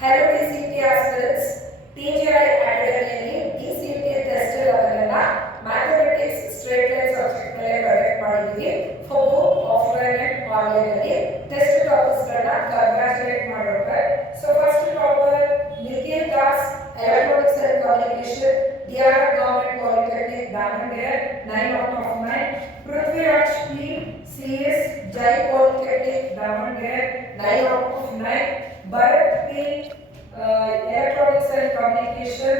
Hello DCT aspirants. TGI Academy DCT test level mathematics straight line subject ಮೇಲೆ connect ಮಾಡಿದ್ದೀವಿ. For both offline and online ಅಲ್ಲಿ test topics ಗಳನ್ನ congratulate ಮಾಡೋಣ. So first topper Nikhil Das, Electronics and Communication, DRR Government Polytechnic, Davangere, 9 out of 9. Prithviraj P, CS, Jai Polytechnic, Davangere, 9 out of 9. Bharat P, Electronics and Communication,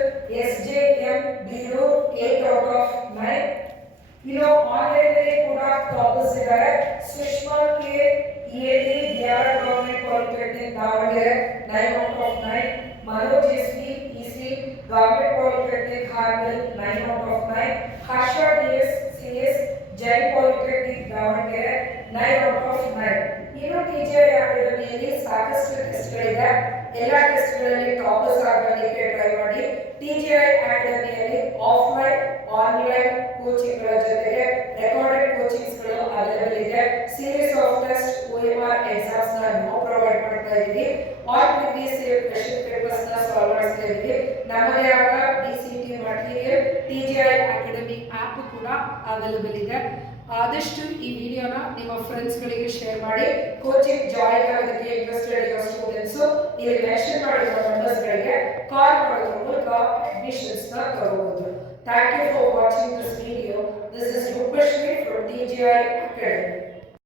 SJM, Birur, 8 out of 9. Online ಕೂಡ toppers ಇದ್ದಾರೆ. Sushma K, EAD, DRR Government Polytechnic, Davangere, 9 out of 9. Manoj SP, EC, Government Polytechnic, Harwell, 9 out of 9. Harsha DS, CS, Jain Polytechnic, Davangere, 9 out of 9. TGI ಅಕಾಡೆಮಿಯಲ್ಲಿ ಸಾಕಷ್ಟು ಟೆಸ್ಟ್ಗಳಿದೆ. ಎಲ್ಲ ಟೆಸ್ಟ್ಗಳಲ್ಲಿ toppers ಆಗಲಿಕ್ಕೆ try ಮಾಡಿ. TGI ಅಕಾಡೆಮಿಯಲ್ಲಿ ಆಫ್ಲೈನ್ ಆನ್ಲೈನ್ ಕೋಚಿಂಗ್ಗಳ ಜೊತೆಗೆ ರೆಕಾರ್ಡೆಡ್ ಕೋಚಿಂಗ್ಸ್ಗಳು ಅವೈಲೇಬಲ್ ಇದೆ. Series of test OMR exams ನಾವು ಪ್ರೊವೈಡ್ ಮಾಡ್ತಾ ಇದ್ದೀವಿ. All previous year question papers solve ಮಾಡ್ತಾ ಇದ್ದೀವಿ. ನಮ್ಮದೇ ಆದ DCT material TGI academy app ಕೂಡ ಅವೈಲೇಬಲ್ ಇದೆ. ಆದಷ್ಟು ಈ ವಿಡಿಯೋನ ನಿಮ್ಮ ಫ್ರೆಂಡ್ಸ್ಗಳಿಗೆ ಶೇರ್ ಮಾಡಿ. ಕೋಚಿಂಗ್ ಜಾಯಿನ್ ಆಗೋದಕ್ಕೆ ಇಂಟ್ರೆಸ್ಟೆಡ್ ಇರೋ ಸ್ಟೂಡೆಂಟ್ಸು ಇಲ್ಲಿ ಮೆನ್ಷನ್ ಮಾಡಿರೋ ನಂಬರ್ಸ್ಗಳಿಗೆ ಕಾಲ್ ಮಾಡೋದ್ರ ಮೂಲಕ ಅಡ್ಮಿಷನ್ಸ್ನ ತಗೋಬಹುದು. Thank you for watching this video. This is Rupashri from TGI Academy.